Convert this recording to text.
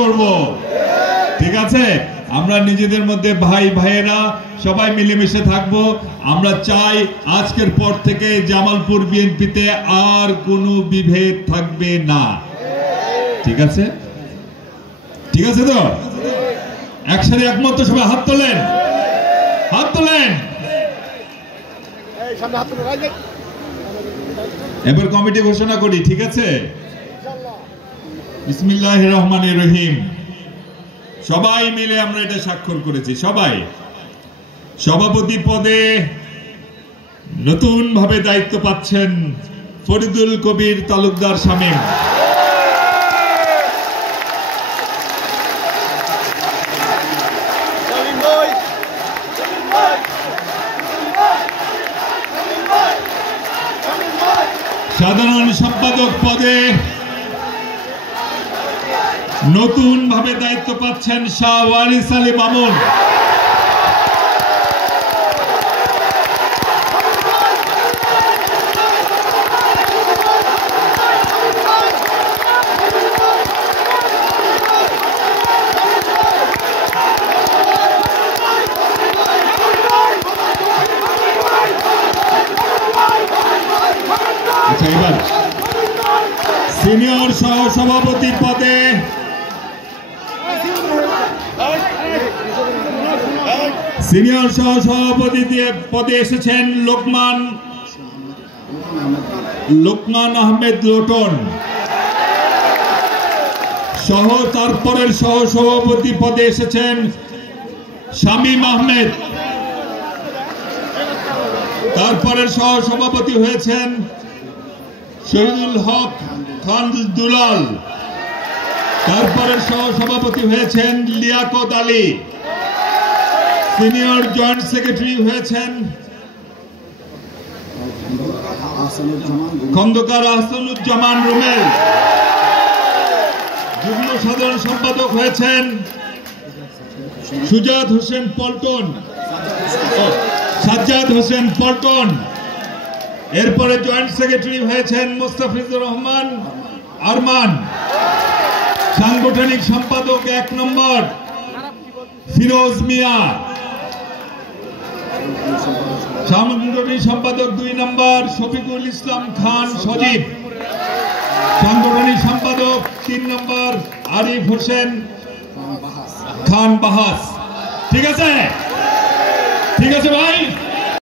করব, ঠিক আছে? আমরা নিজেদের মধ্যে ভাই ভাইয়েরা সবাই মিলেমিশে থাকবো। আমরা চাই আজকের পর থেকে জামালপুর বিএনপিতে আর কোনো বিভেদ থাকবে না, ঠিক আছে? ঠিক আছে তো? একসাথে একমত সবাই হাত তোলেন, হাত তোলেন। এবার কমিটি ঘোষণা করি, ঠিক আছে? বিসমিল্লাহির রহমানির রহিম। সবাই মিলে আমরা এটা স্বাক্ষর করেছি। সবাই সভাপতি পদে নতুন ভাবে দায়িত্ব পাচ্ছেন ফরিদুল কবির তালুকদার শামীম। সাধারণ সম্পাদক পদে নতুন ভাবে দায়িত্ব পাচ্ছেন শাহ ওয়ারিস আলী মামুন। আচ্ছা, এবার সিনিয়র সহ সভাপতি পদে পদে এসেছেন লোকমান আহমেদ লোটন সহ। তারপরের সহ সভাপতি পদে এসেছেন শামীম আহমেদ। তারপরের সহ সভাপতি হয়েছেন শহীদুল হক খান দুলাল। তারপরের সহ সভাপতি হয়েছেন Liaquat Ali. Senior joint secretary হয়েছেন খন্দকার আহসানুজ্জামান রুমেল। যুগ্ম সাধারণ সম্পাদক হয়েছেন সাজ্জাদ হোসেন পল্টন। এরপরে জয়েন্ট সেক্রেটারি হয়েছেন মোস্তাফিজুর রহমান আরমান। সাংগঠনিক সম্পাদক 1 নম্বর ফিরোজ মিয়া। সাংগঠনিক সম্পাদক 2 নম্বর শফিকুল ইসলাম খান সজীব। সাংগঠনিক সম্পাদক 3 নম্বর আরিফ হোসেন খান বাহাস। ঠিক আছে, ঠিক আছে ভাই।